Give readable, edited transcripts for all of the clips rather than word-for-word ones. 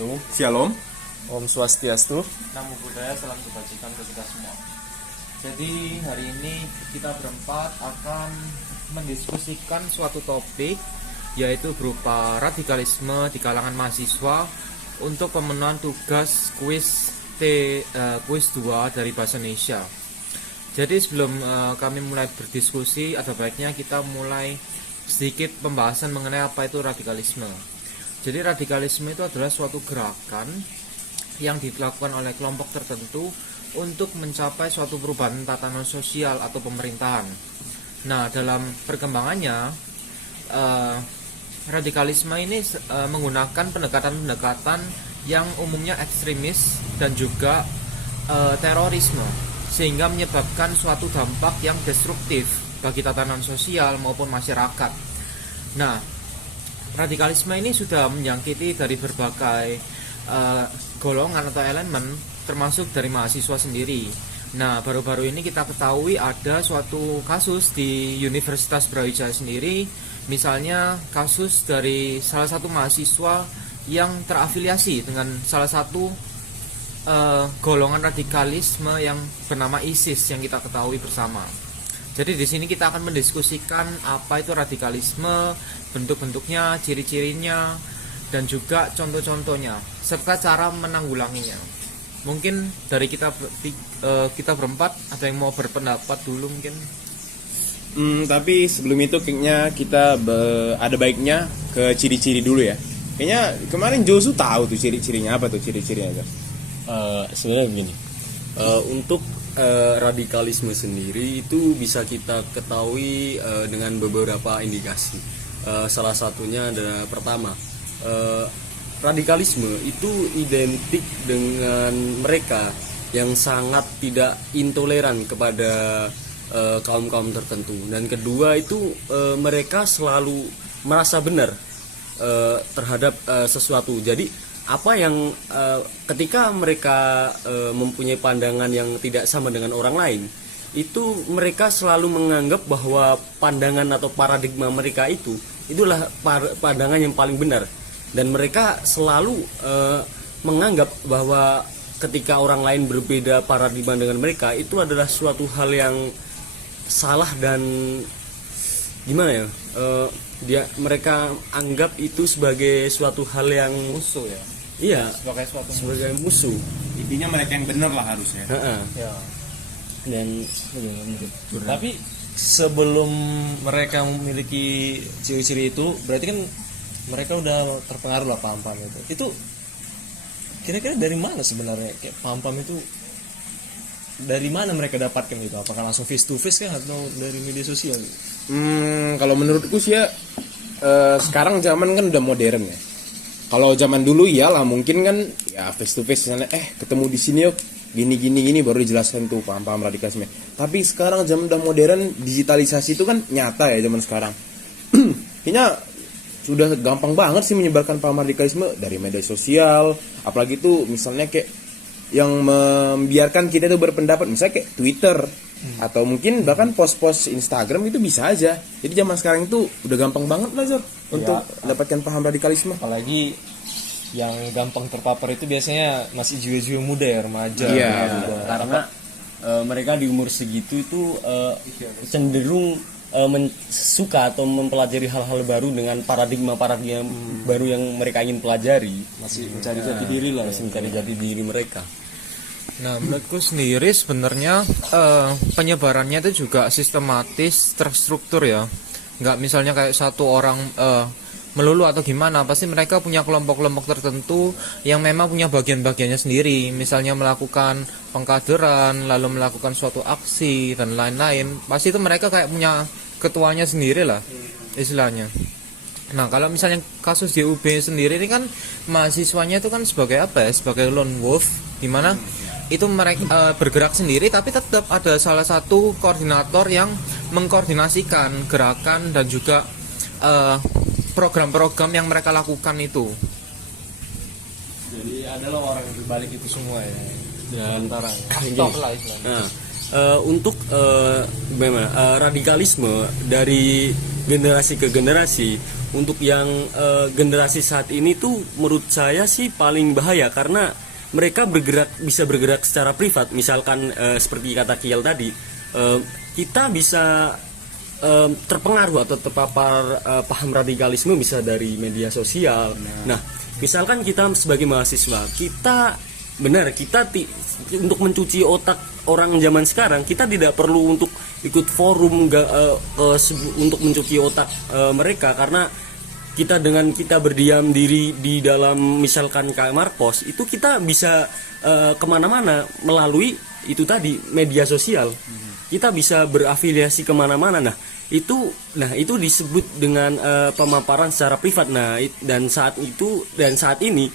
wabarakatuh. Shalom. Om Swastiastu. Namo Buddhaya, salam kebajikan untuk kita semua. Jadi hari ini kita berempat akan mendiskusikan suatu topik, yaitu berupa radikalisme di kalangan mahasiswa untuk pemenuhan tugas kuis 2 dari Bahasa Indonesia. Jadi sebelum kami mulai berdiskusi, ada baiknya kita mulai sedikit pembahasan mengenai apa itu radikalisme. Jadi radikalisme itu adalah suatu gerakan yang dilakukan oleh kelompok tertentu untuk mencapai suatu perubahan tatanan sosial atau pemerintahan. Nah, dalam perkembangannya, radikalisme ini menggunakan pendekatan-pendekatan yang umumnya ekstremis dan juga terorisme, sehingga menyebabkan suatu dampak yang destruktif bagi tatanan sosial maupun masyarakat. Nah, radikalisme ini sudah menjangkiti dari berbagai golongan atau elemen, termasuk dari mahasiswa sendiri. Nah, baru-baru ini kita ketahui ada suatu kasus di Universitas Brawijaya sendiri, misalnya kasus dari salah satu mahasiswa yang terafiliasi dengan salah satu golongan radikalisme yang bernama ISIS yang kita ketahui bersama. Jadi di sini kita akan mendiskusikan apa itu radikalisme, bentuk-bentuknya, ciri-cirinya, dan juga contoh-contohnya, serta cara menanggulanginya. Mungkin dari kita berempat ada yang mau berpendapat dulu mungkin. Tapi sebelum itu kayaknya kita ada baiknya ke ciri-ciri dulu ya. Kayaknya kemarin Josu tahu tuh ciri-cirinya apa tuh ciri-cirinya itu. Sebenarnya begini. Untuk radikalisme sendiri itu bisa kita ketahui dengan beberapa indikasi. Salah satunya adalah pertama, radikalisme itu identik dengan mereka yang sangat tidak intoleran kepada kaum-kaum tertentu, dan kedua itu mereka selalu merasa benar terhadap sesuatu. Jadi apa yang ketika mereka mempunyai pandangan yang tidak sama dengan orang lain, itu mereka selalu menganggap bahwa pandangan atau paradigma mereka itulah pandangan yang paling benar, dan mereka selalu menganggap bahwa ketika orang lain berbeda paradigma dengan mereka, itu adalah suatu hal yang salah dan gimana ya, mereka anggap itu sebagai suatu hal yang Musuh ya. Iya, Sebagai musuh. Intinya mereka yang benar lah harusnya. Ya. Dan tapi sebelum mereka memiliki ciri-ciri itu, berarti kan mereka udah terpengaruh lah paham-paham itu. Itu kira-kira dari mana sebenarnya kayak paham-paham itu, dari mana mereka dapatkan itu? Apakah langsung face to face kah atau dari media sosial? Kalau menurutku sih ya, sekarang zaman kan udah modern ya. Kalau zaman dulu iyalah mungkin kan ya face to face, misalnya ketemu di sini yuk, gini baru dijelaskan tuh paham-paham radikalisme. Tapi sekarang zaman udah modern, digitalisasi itu kan nyata ya zaman sekarang. Kayaknya sudah gampang banget sih menyebarkan paham radikalisme dari media sosial, apalagi tuh misalnya kayak yang membiarkan kita tuh berpendapat, misalnya kayak Twitter atau mungkin bahkan post-post Instagram, itu bisa aja. Jadi zaman sekarang itu udah gampang banget lah Zor untuk mendapatkan paham radikalisme. Apalagi yang gampang terpapar itu biasanya masih jiwa-jiwa muda ya, remaja. Iya. karena mereka di umur segitu itu cenderung suka atau mempelajari hal-hal baru dengan paradigma baru yang mereka ingin pelajari. Masih mencari jati diri lah. Masih mencari jati diri mereka. Nah, menurutku sendiri sebenarnya penyebarannya itu juga sistematis, terstruktur ya. Nggak misalnya kayak satu orang melulu atau gimana. Pasti mereka punya kelompok-kelompok tertentu yang memang punya bagian-bagiannya sendiri. Misalnya melakukan pengkaderan, lalu melakukan suatu aksi dan lain-lain. Pasti itu mereka kayak punya ketuanya sendiri lah istilahnya. Nah, kalau misalnya kasus di UB sendiri ini kan mahasiswanya itu kan sebagai apa ya? Sebagai lone wolf, dimana itu mereka bergerak sendiri, tapi tetap ada salah satu koordinator yang mengkoordinasikan gerakan dan juga program-program yang mereka lakukan itu. Jadi adalah orang yang berbalik itu semua ya. Dan Top lah istilahnya. untuk radikalisme dari generasi ke generasi. Untuk yang generasi saat ini tuh menurut saya sih paling bahaya karena mereka bisa bergerak secara privat. Misalkan seperti kata Kiel tadi, kita bisa terpengaruh atau terpapar paham radikalisme bisa dari media sosial. Nah, misalkan kita sebagai mahasiswa, kita untuk mencuci otak orang zaman sekarang, kita tidak perlu untuk ikut forum untuk mencuci otak mereka, karena kita berdiam diri di dalam misalkan kamar kos, itu kita bisa kemana-mana melalui itu tadi media sosial. Kita bisa berafiliasi kemana-mana. Nah itu disebut dengan pemaparan secara privat. Dan saat ini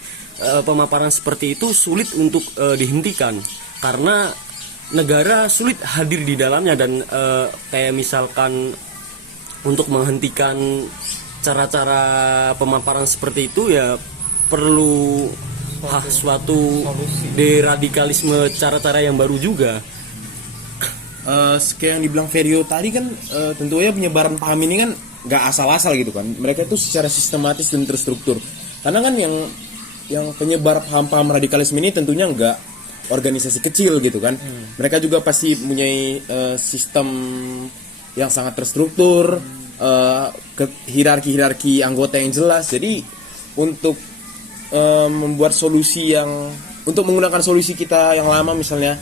pemaparan seperti itu sulit untuk dihentikan karena negara sulit hadir di dalamnya. Dan kayak misalkan untuk menghentikan cara-cara pemaparan seperti itu ya perlu suatu deradikalisme, cara-cara yang baru juga. Kayak yang dibilang Ferio tadi kan, tentunya penyebaran paham ini kan nggak asal-asal gitu kan. Mereka itu secara sistematis dan terstruktur. Karena kan yang penyebar paham-paham radikalisme ini tentunya nggak organisasi kecil gitu kan. Mereka juga pasti mempunyai sistem yang sangat terstruktur, hierarki anggota yang jelas. Jadi untuk untuk menggunakan solusi kita yang lama, misalnya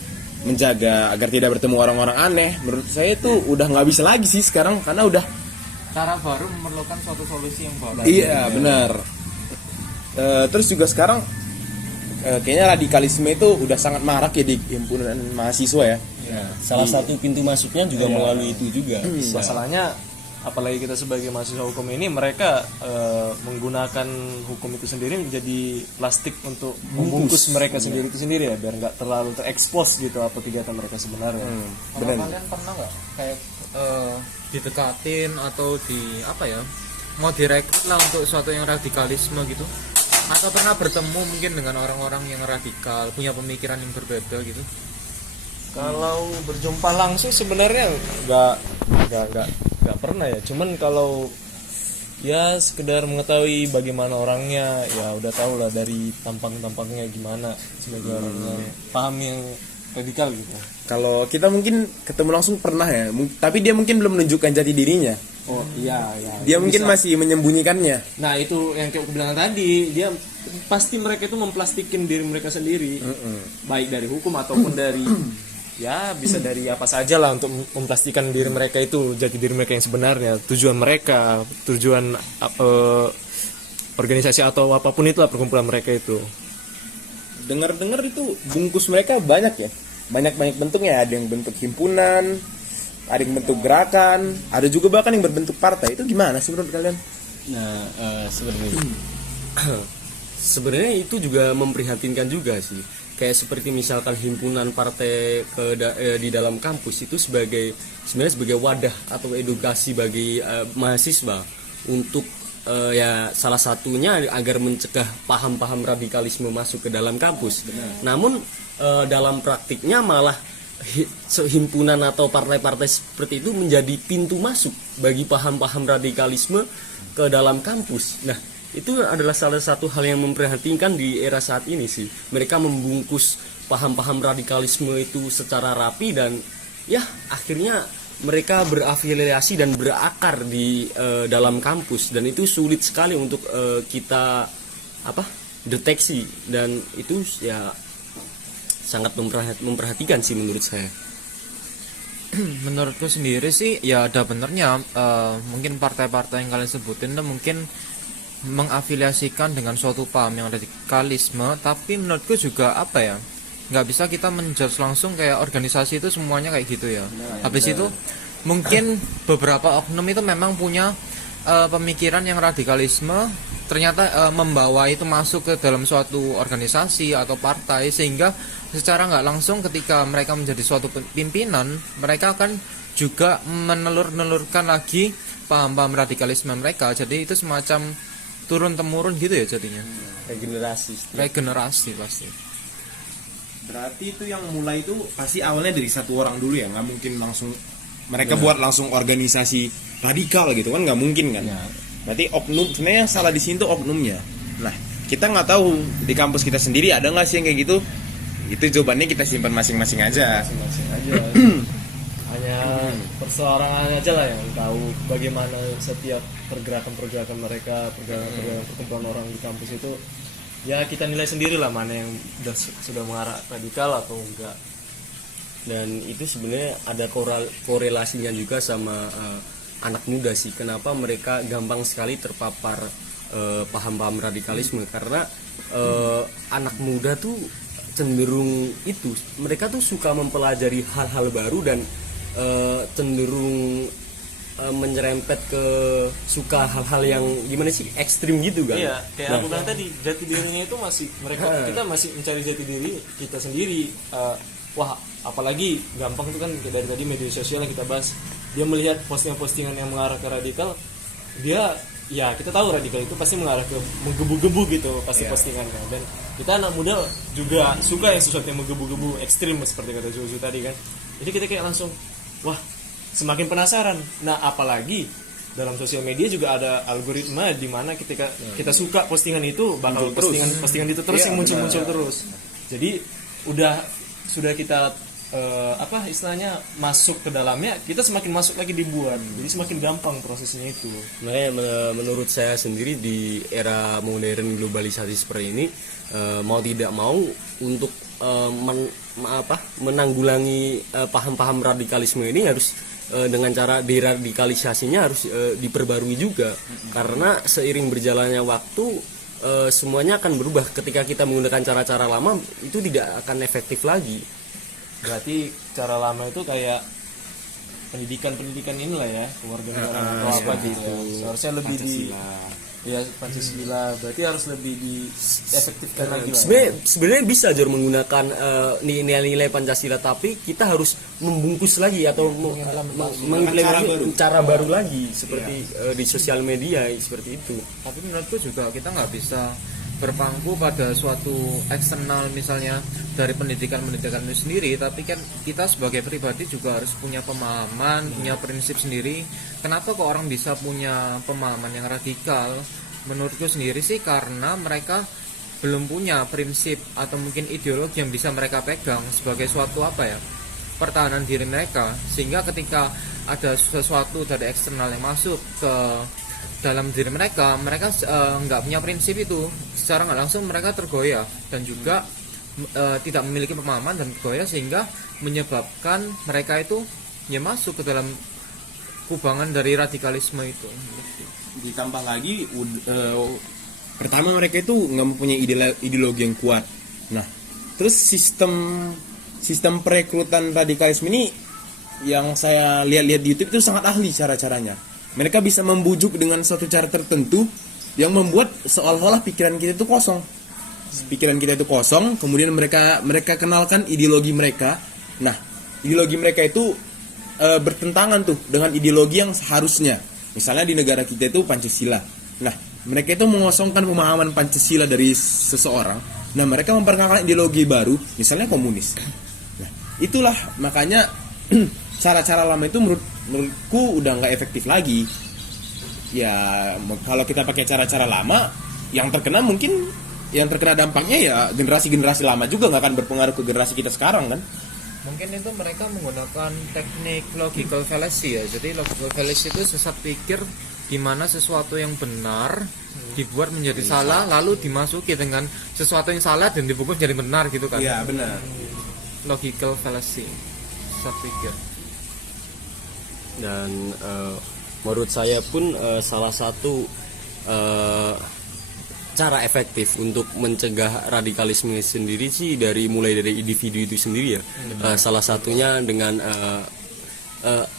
menjaga agar tidak bertemu orang-orang aneh, menurut saya itu udah nggak bisa lagi sih sekarang, karena udah cara baru memerlukan suatu solusi yang baru. Iya benar. Terus juga sekarang kayaknya radikalisme itu udah sangat marak ya di himpunan mahasiswa ya. Salah satu pintu masuknya juga melalui itu juga. Masalahnya apalagi kita sebagai mahasiswa hukum ini, mereka menggunakan hukum itu sendiri menjadi plastik untuk membungkus mereka sendiri itu sendiri ya, biar nggak terlalu terekspos gitu apa kegiatan mereka sebenarnya. Kalau kalian pernah nggak kayak didekatin atau mau direkrut lah untuk suatu yang radikalisme gitu, atau pernah bertemu mungkin dengan orang-orang yang radikal, punya pemikiran yang berbeda gitu? Kalau berjumpa langsung sebenarnya nggak pernah ya, cuman kalau ya sekedar mengetahui bagaimana orangnya, ya udah tahu lah dari tampangnya gimana sebagai orangnya, paham yang radikal gitu. Kalau kita mungkin ketemu langsung pernah ya, tapi dia mungkin belum menunjukkan jati dirinya. Oh iya. Dia mungkin masih menyembunyikannya. Nah itu yang kayak aku bilang tadi, dia pasti mereka itu memplastikin diri mereka sendiri, baik dari hukum ataupun dari ya bisa dari apa saja lah, untuk memplastikan diri mereka itu jati diri mereka yang sebenarnya, tujuan mereka, tujuan organisasi atau apapun itulah perkumpulan mereka itu. Dengar-dengar itu bungkus mereka banyak ya, banyak bentuknya. Ada yang bentuk himpunan, ada yang bentuk gerakan, ada juga bahkan yang berbentuk partai. Itu gimana sih menurut kalian? Nah sebenarnya itu juga memprihatinkan juga sih. Kayak seperti misalkan himpunan partai di dalam kampus itu sebenarnya sebagai wadah atau edukasi bagi mahasiswa untuk ya salah satunya agar mencegah paham-paham radikalisme masuk ke dalam kampus. Namun dalam praktiknya malah himpunan atau partai-partai seperti itu menjadi pintu masuk bagi paham-paham radikalisme ke dalam kampus. Nah, itu adalah salah satu hal yang memprihatinkan di era saat ini sih. Mereka membungkus paham-paham radikalisme itu secara rapi dan ya akhirnya mereka berafiliasi dan berakar di dalam kampus, dan itu sulit sekali untuk kita deteksi, dan itu ya sangat memperhatikan sih menurut saya. Menurutku sendiri sih ya ada benernya, mungkin partai-partai yang kalian sebutin itu mungkin mengafiliasikan dengan suatu paham yang radikalisme, tapi menurutku juga nggak bisa kita menjudge langsung kayak organisasi itu semuanya kayak gitu ya. Habis itu mungkin beberapa oknum itu memang punya pemikiran yang radikalisme, ternyata membawa itu masuk ke dalam suatu organisasi atau partai, sehingga secara nggak langsung ketika mereka menjadi suatu pimpinan, mereka akan juga menelurkan lagi paham-paham radikalisme mereka. Jadi itu semacam turun temurun gitu ya jadinya. Regenerasi pasti. Berarti itu yang mulai itu pasti awalnya dari satu orang dulu ya, nggak mungkin langsung mereka buat langsung organisasi radikal gitu kan, nggak mungkin kan. Berarti oknum, sebenarnya yang salah di sini tuh oknumnya. Nah, kita nggak tahu di kampus kita sendiri ada nggak sih yang kayak gitu. Itu jawabannya kita simpan masing-masing aja. Masing-masing aja. Hanya perseorangan aja lah yang tahu bagaimana setiap pergerakan mereka, pergerakan perkumpulan orang di kampus itu. Ya kita nilai sendiri lah mana yang sudah mengarah radikal atau enggak. Dan itu sebenarnya ada korelasinya juga sama anak muda sih. Kenapa mereka gampang sekali terpapar paham-paham radikalisme, karena anak muda tuh cenderung itu, mereka tuh suka mempelajari hal-hal baru dan cenderung menyerempet ke suka hal-hal yang gimana sih, ekstrim gitu kan. Iya, kayak aku bilang tadi, jati dirinya itu masih kita masih mencari jati diri kita sendiri. Wah, apalagi gampang itu kan dari tadi media sosial yang kita bahas, dia melihat postingan-postingan yang mengarah ke radikal, dia ya kita tahu radikal itu pasti mengarah ke menggebu-gebu gitu pasti postingannya, dan kita anak muda juga suka yang sesuatu yang menggebu-gebu ekstrim seperti kata Zuzu tadi kan. Jadi kita kayak langsung wah, semakin penasaran. Nah, apalagi dalam sosial media juga ada algoritma di mana ketika kita suka postingan itu bakal postingan itu terus yang muncul terus. Jadi sudah kita istilahnya masuk ke dalamnya, kita semakin masuk lagi dibuat. Jadi semakin gampang prosesnya itu. Makanya menurut saya sendiri di era modern globalisasi seperti ini, mau tidak mau untuk menanggulangi paham-paham radikalisme ini harus dengan cara deradikalisasinya harus diperbarui juga. Karena seiring berjalannya waktu semuanya akan berubah. Ketika kita menggunakan cara-cara lama itu tidak akan efektif lagi. Berarti cara lama itu kayak pendidikan inilah ya, kewarganegaraan atau apa gitu ya. Seharusnya lebih Pancasila berarti harus lebih diefektifkan lagi lah. Sebenarnya bisa Jor menggunakan nilai-nilai Pancasila, tapi kita harus membungkus lagi atau mengimplementasi cara baru lagi seperti di sosial media seperti itu. Tapi menurutku juga kita nggak bisa berpangku pada suatu eksternal misalnya dari pendidikan itu sendiri, tapi kan kita sebagai pribadi juga harus punya pemahaman, punya prinsip sendiri. Kenapa kok orang bisa punya pemahaman yang radikal? Menurutku sendiri sih karena mereka belum punya prinsip atau mungkin ideologi yang bisa mereka pegang sebagai suatu pertahanan diri mereka, sehingga ketika ada sesuatu dari eksternal yang masuk ke dalam diri mereka nggak punya prinsip itu, secara nggak langsung mereka tergoyah dan juga tidak memiliki pemahaman dan tergoyah, sehingga menyebabkan mereka itu masuk ke dalam kubangan dari radikalisme itu. Ditambah lagi pertama mereka itu nggak mempunyai ideologi yang kuat. Nah, terus sistem perekrutan radikalisme ini yang saya lihat di YouTube itu sangat ahli cara-caranya. Mereka bisa membujuk dengan suatu cara tertentu yang membuat seolah-olah pikiran kita itu kosong. Pikiran kita itu kosong, kemudian mereka kenalkan ideologi mereka. Nah, ideologi mereka itu bertentangan tuh dengan ideologi yang seharusnya. Misalnya di negara kita itu Pancasila. Nah, mereka itu mengosongkan pemahaman Pancasila dari seseorang. Nah, mereka memperkenalkan ideologi baru, misalnya komunis. Nah, itulah makanya cara-cara lama itu menurutku udah nggak efektif lagi. Ya, kalau kita pakai cara-cara lama, yang terkena dampaknya ya generasi-generasi lama juga nggak akan berpengaruh ke generasi kita sekarang kan. Mungkin itu mereka menggunakan teknik logical fallacy ya. Jadi logical fallacy itu sesat pikir di mana sesuatu yang benar dibuat menjadi salah, lalu dimasuki dengan sesuatu yang salah dan dibungkus menjadi benar gitu kan. Iya, benar. Logical fallacy, sesat pikir. Dan menurut saya pun salah satu cara efektif untuk mencegah radikalisme sendiri sih mulai dari individu itu sendiri ya. Salah satunya dengan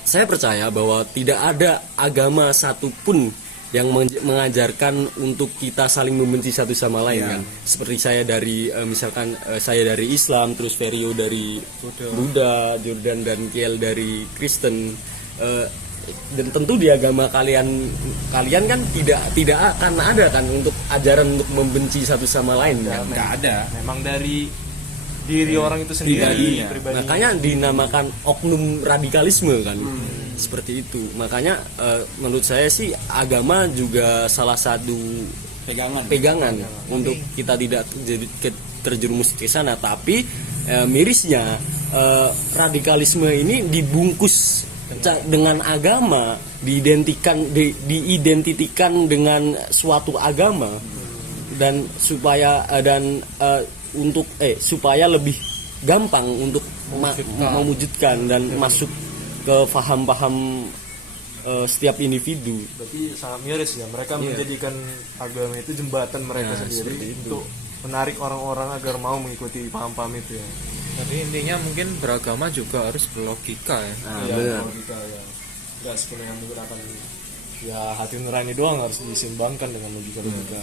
saya percaya bahwa tidak ada agama satupun yang mengajarkan untuk kita saling membenci satu sama lain kan. Seperti saya dari misalkan saya dari Islam, terus Ferio dari Buddha, Jordan dan Kiel dari Kristen. Dan tentu di agama kalian kan tidak akan ada kan untuk ajaran untuk membenci satu sama lain kan? Nggak ada. Memang dari diri orang itu sendiri, pribadinya. Makanya dinamakan oknum radikalisme kan. Seperti itu. Makanya menurut saya sih agama juga salah satu pegangan untuk kita tidak terjerumus ke sana. Tapi mirisnya radikalisme ini dibungkus dengan agama, diidentikan dengan suatu agama, dan supaya supaya lebih gampang untuk mewujudkan dan masuk ke paham-paham setiap individu. Berarti sangat miris ya, mereka menjadikan agama itu jembatan mereka sendiri untuk menarik orang-orang agar mau mengikuti paham-paham itu ya. Tapi intinya mungkin beragama juga harus berlogika ya. Benar. Logika ya. Nggak sepenuhnya menggunakan ya hati nurani doang, harus disimbangkan dengan logika-logika.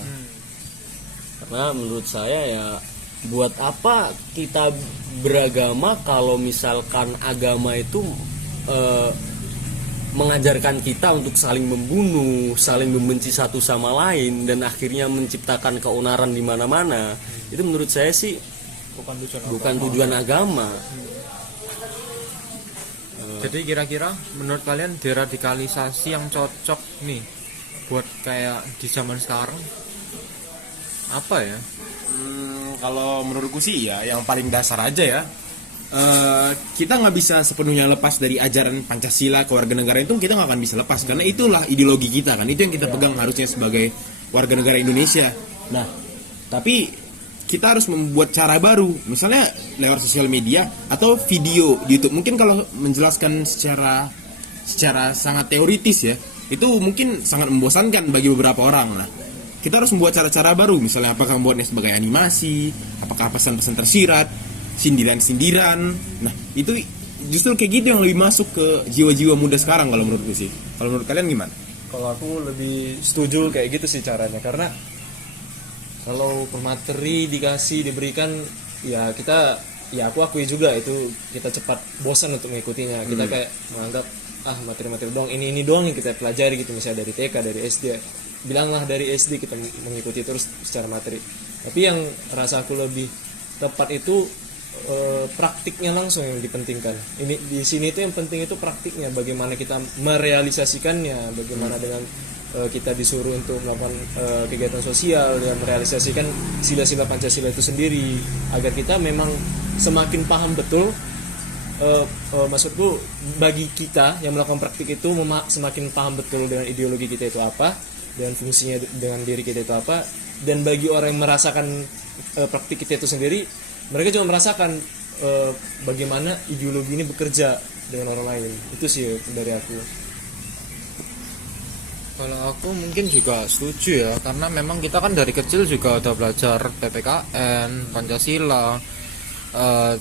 Karena menurut saya ya, buat apa kita beragama kalau misalkan agama itu mengajarkan kita untuk saling membunuh, saling membenci satu sama lain, dan akhirnya menciptakan keonaran di mana-mana. Itu menurut saya sih bukan tujuan agama. Jadi kira-kira menurut kalian deradikalisasi yang cocok nih buat kayak di zaman sekarang apa ya? Kalau menurutku sih ya yang paling dasar aja ya. Kita nggak bisa sepenuhnya lepas dari ajaran Pancasila, kewarganegaraan itu kita nggak akan bisa lepas, karena itulah ideologi kita kan, itu yang kita pegang harusnya sebagai warga negara Indonesia. Nah, tapi kita harus membuat cara baru, misalnya lewat sosial media atau video di YouTube. Mungkin kalau menjelaskan secara sangat teoritis ya, itu mungkin sangat membosankan bagi beberapa orang. Nah, kita harus membuat cara-cara baru, misalnya apakah membuatnya sebagai animasi, apakah pesan-pesan tersirat, sindiran-sindiran. Nah, itu justru kayak gitu yang lebih masuk ke jiwa-jiwa muda sekarang kalau menurutku sih. Kalau menurut kalian gimana? Kalau aku lebih setuju kayak gitu sih caranya, karena kalau pemateri diberikan ya kita, ya aku akui juga itu kita cepat bosan untuk mengikutinya. Kita kayak menganggap materi-materi doang, ini doang yang kita pelajari gitu, misalnya dari TK, dari SD. Bilanglah dari SD kita mengikuti terus secara materi. Tapi yang rasa aku lebih tepat itu praktiknya langsung yang dipentingkan. Ini di sini itu yang penting itu praktiknya, bagaimana kita merealisasikannya, bagaimana dengan kita disuruh untuk melakukan kegiatan sosial yang merealisasikan sila-sila Pancasila itu sendiri, agar kita memang semakin paham betul. Maksudku bagi kita yang melakukan praktik itu semakin paham betul dengan ideologi kita itu apa, dan fungsinya dengan diri kita itu apa. Dan bagi orang yang merasakan praktik kita itu sendiri, mereka juga merasakan bagaimana ideologi ini bekerja dengan orang lain. Itu sih dari aku. Kalau aku mungkin juga setuju ya, karena memang kita kan dari kecil juga udah belajar PPKN, Pancasila,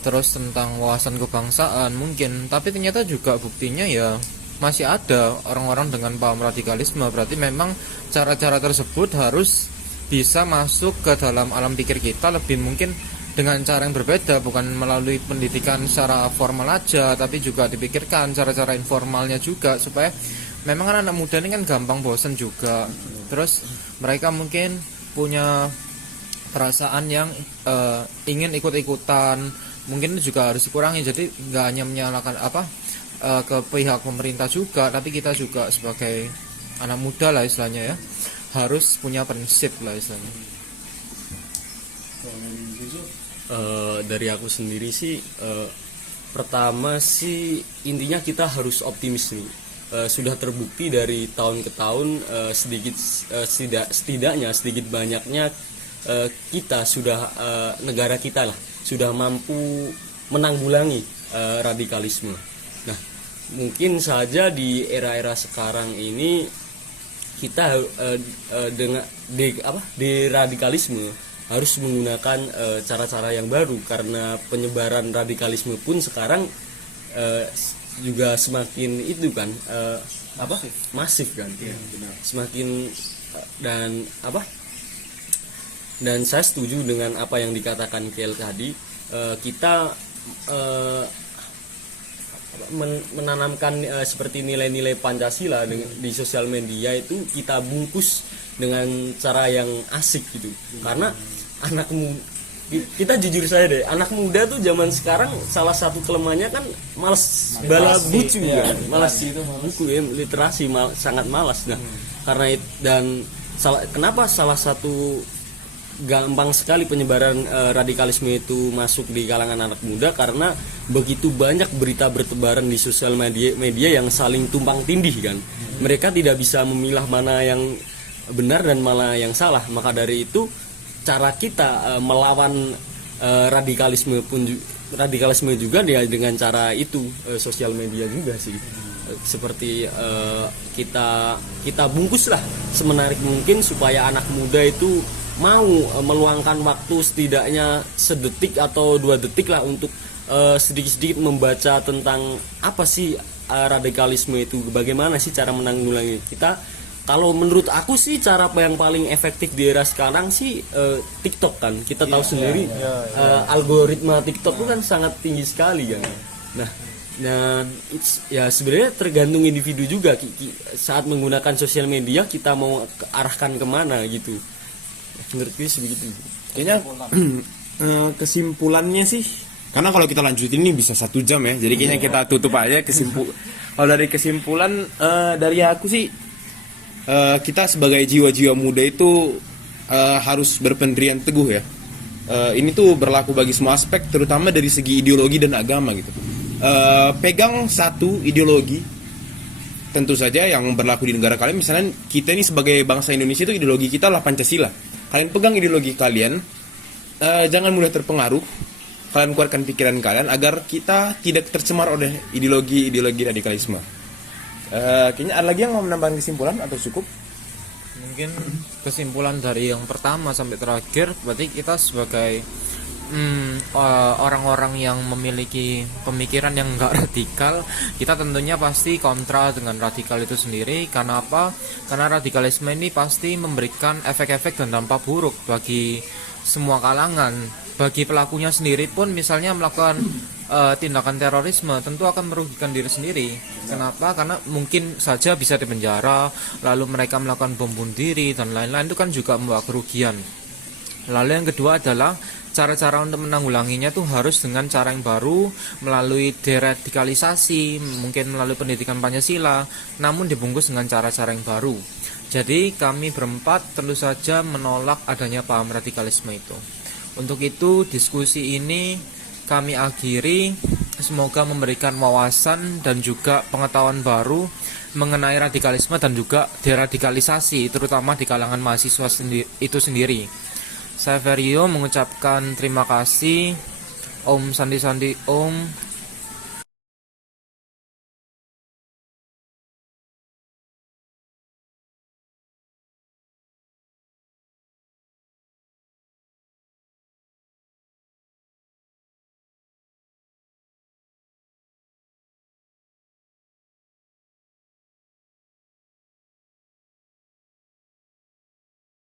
terus tentang wawasan kebangsaan mungkin, tapi ternyata juga buktinya ya masih ada orang-orang dengan paham radikalisme. Berarti memang cara-cara tersebut harus bisa masuk ke dalam alam pikir kita lebih mungkin dengan cara yang berbeda, bukan melalui pendidikan secara formal aja, tapi juga dipikirkan cara-cara informalnya juga, supaya memang kan anak muda ini kan gampang bosan juga. Terus mereka mungkin punya perasaan yang ingin ikut-ikutan, mungkin itu juga harus dikurangi. Jadi nggak hanya menyalahkan ke pihak pemerintah juga, tapi kita juga sebagai anak muda lah istilahnya ya, harus punya prinsip lah istilahnya. Dari aku sendiri sih, pertama sih intinya kita harus optimis nih. Sudah terbukti dari tahun ke tahun, setidaknya sedikit banyaknya kita sudah negara kita lah sudah mampu menanggulangi radikalisme. Nah, mungkin saja di era-era sekarang ini kita dengan deradikalisme harus menggunakan cara-cara yang baru, karena penyebaran radikalisme pun sekarang juga semakin itu kan masif kan, semakin dan saya setuju dengan apa yang dikatakan Kel tadi. Kita menanamkan seperti nilai-nilai Pancasila di sosial media itu kita bungkus dengan cara yang asik gitu, karena kita jujur saja deh, anak muda tuh zaman sekarang salah satu kelemahannya kan malas bala buku ya, malas buku ya, literasi sangat malas. Nah, karena dan kenapa salah satu gampang sekali penyebaran radikalisme itu masuk di kalangan anak muda, karena begitu banyak berita bertebaran di sosial media yang saling tumpang tindih kan. Mereka tidak bisa memilah mana yang benar dan mana yang salah. Maka dari itu cara kita melawan radikalisme juga dia dengan cara itu, sosial media juga sih. Seperti kita bungkuslah semenarik mungkin supaya anak muda itu mau meluangkan waktu setidaknya sedetik atau 2 detik lah untuk sedikit-sedikit membaca tentang apa sih radikalisme itu, bagaimana sih cara menanggulangi. Kalau menurut aku sih cara yang paling efektif di era sekarang sih TikTok kan. Kita tahu sendiri algoritma TikTok itu kan sangat tinggi sekali kan. Nah, ya sebenarnya tergantung individu juga saat menggunakan sosial media kita mau arahkan kemana gitu. Menurutku sebegitu. Kayaknya kesimpulannya sih, karena kalau kita lanjutin ini bisa 1 jam ya. Jadi kayaknya kita tutup aja Kalau dari kesimpulan dari aku sih, kita sebagai jiwa-jiwa muda itu harus berpendirian teguh ya. Ini tuh berlaku bagi semua aspek, terutama dari segi ideologi dan agama gitu. Pegang satu ideologi, tentu saja yang berlaku di negara kalian. Misalnya kita ini sebagai bangsa Indonesia itu ideologi kita adalah Pancasila. Kalian pegang ideologi kalian, jangan mudah terpengaruh. Kalian keluarkan pikiran kalian agar kita tidak tercemar oleh ideologi radikalisme. Kayaknya ada lagi yang mau menambahkan kesimpulan atau cukup? Mungkin kesimpulan dari yang pertama sampai terakhir, berarti kita sebagai orang-orang yang memiliki pemikiran yang enggak radikal, kita tentunya pasti kontra dengan radikal itu sendiri. Karena apa? Karena radikalisme ini pasti memberikan efek-efek dan dampak buruk bagi semua kalangan. Bagi pelakunya sendiri pun, misalnya melakukan tindakan terorisme, tentu akan merugikan diri sendiri. Kenapa? Karena mungkin saja bisa dipenjara, lalu mereka melakukan bom bunuh diri dan lain-lain, itu kan juga membawa kerugian. Lalu yang kedua adalah cara-cara untuk menanggulanginya tuh harus dengan cara yang baru, melalui deradikalisasi, mungkin melalui pendidikan Pancasila, namun dibungkus dengan cara-cara yang baru. Jadi kami berempat tentu saja menolak adanya paham radikalisme itu. Untuk itu diskusi ini kami akhiri, semoga memberikan wawasan dan juga pengetahuan baru mengenai radikalisme dan juga deradikalisasi, terutama di kalangan mahasiswa itu sendiri. Saya Ferio mengucapkan terima kasih. Om Sandi Sandi Om.